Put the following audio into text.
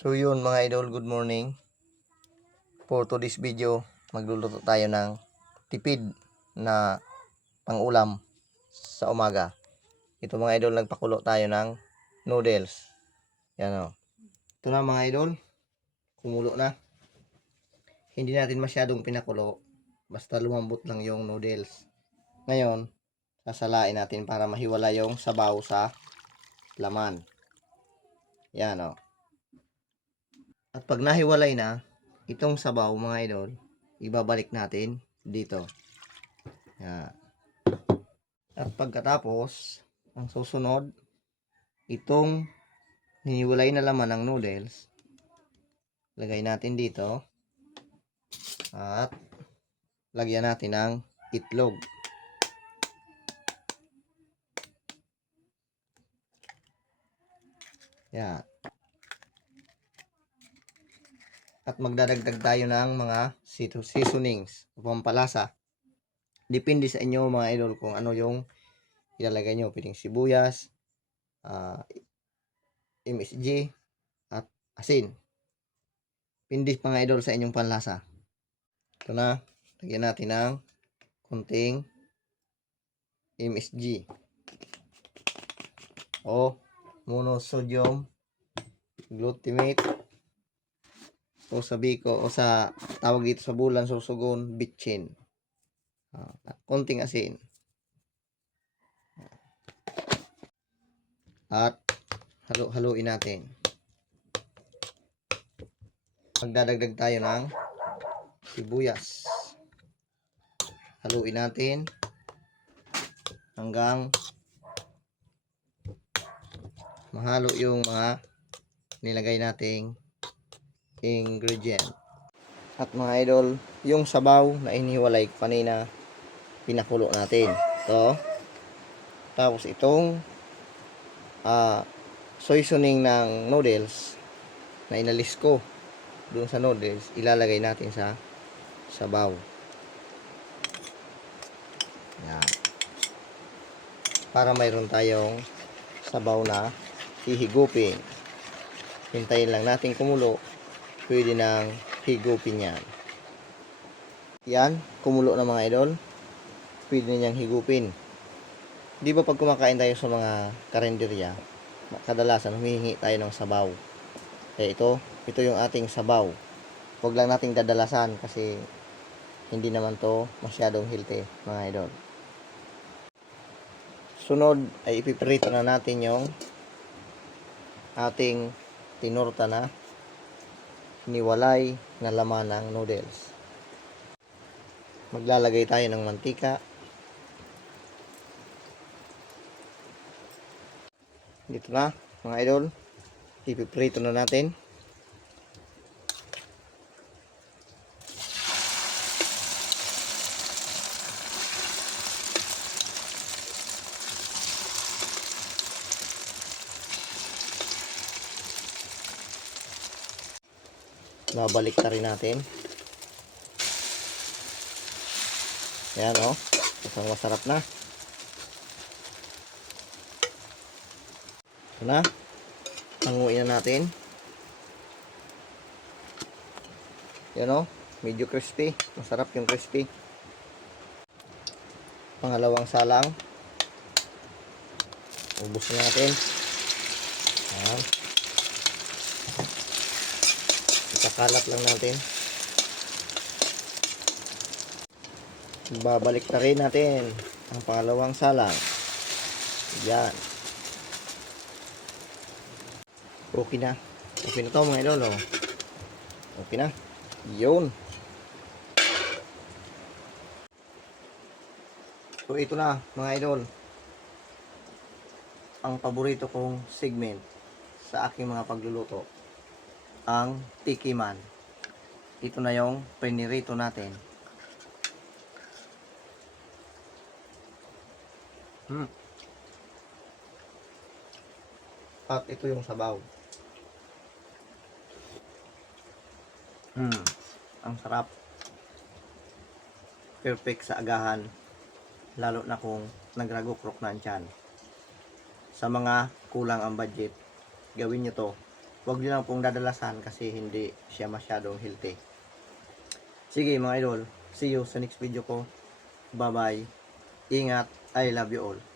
So yun mga idol, good morning. For today's video, magluluto tayo ng tipid na pang-ulam sa umaga. Ito mga idol, nagpakulo tayo ng noodles. Yan o. Ito na mga idol, kumulo na. Hindi natin masyadong pinakulo, basta lumambot lang yung noodles. Ngayon, sasalain natin para mahiwala yung sabaw sa laman. Yan o. At pag nahiwalay na, itong sabaw mga idol, ibabalik natin dito. Yan. At pagkatapos, ang susunod, itong hiniwalay na laman ng noodles, lagay natin dito. At lagyan natin ng itlog. Yan. At magdadagdag tayo ng mga seasonings o pampalasa. Depende sa inyo mga idol kung ano yung ilalagay nyo. Pwedeng sibuyas, MSG, at asin. Pindi mga idol sa inyong panlasa. Ito na, lagyan natin ng konting MSG o monosodium glutamate, o sabi ko, o sa tawag dito sa bulan susugon, bitchin. Konting asin. At haluin natin. Magdadagdag tayo ng sibuyas. Haluin natin hanggang mahalo yung mga nilagay nating ingredient. At mga idol, yung sabaw na iniwalay kanina, pinakulo natin. Ito. Tapos itong seasoning ng noodles na inalis ko doon sa noodles, ilalagay natin sa sabaw. Yan. Para mayroon tayong sabaw na hihigupin. Hintayin lang natin kumulo. Pwede nang higupin yan. Yan, kumulo na mga idol. Pwede niyang higupin. Di ba pag kumakain tayo sa mga karinderya, kadalasan humihingi tayo ng sabaw. Kaya ito yung ating sabaw. Huwag lang nating dadalasan kasi hindi naman to masyadong healthy mga idol. Sunod ay ipiprito na natin yung ating tinurta na hiniwalay na laman ng noodles. Maglalagay tayo ng mantika. Dito na mga idol, ipiprito na natin. Babalik na rin natin. Ayan o, isang masarap na. Ito na, tanguin na natin. Yan o, medyo crispy. Masarap yung crispy. Pangalawang salang. Ubus na natin. Ayan. Ikakalat lang natin. Babalik na rin natin ang pangalawang salang. Yan. Okay na. Okay na to mga idol. Oh. Okay na. Yun. So ito na mga idol, ang paborito kong segment sa aking mga pagluluto, ang tikiman. Ito na yung pinirito natin. At ito yung sabaw. Ang sarap. Perfect sa agahan. Lalo na kung nagragukrok na ang tiyan. Sa mga kulang ang budget, gawin nyo to. Huwag niyo lang pong dadalasan kasi hindi siya masyadong healthy. Sige mga idol, see you sa next video ko. Bye bye. Ingat. I love you all.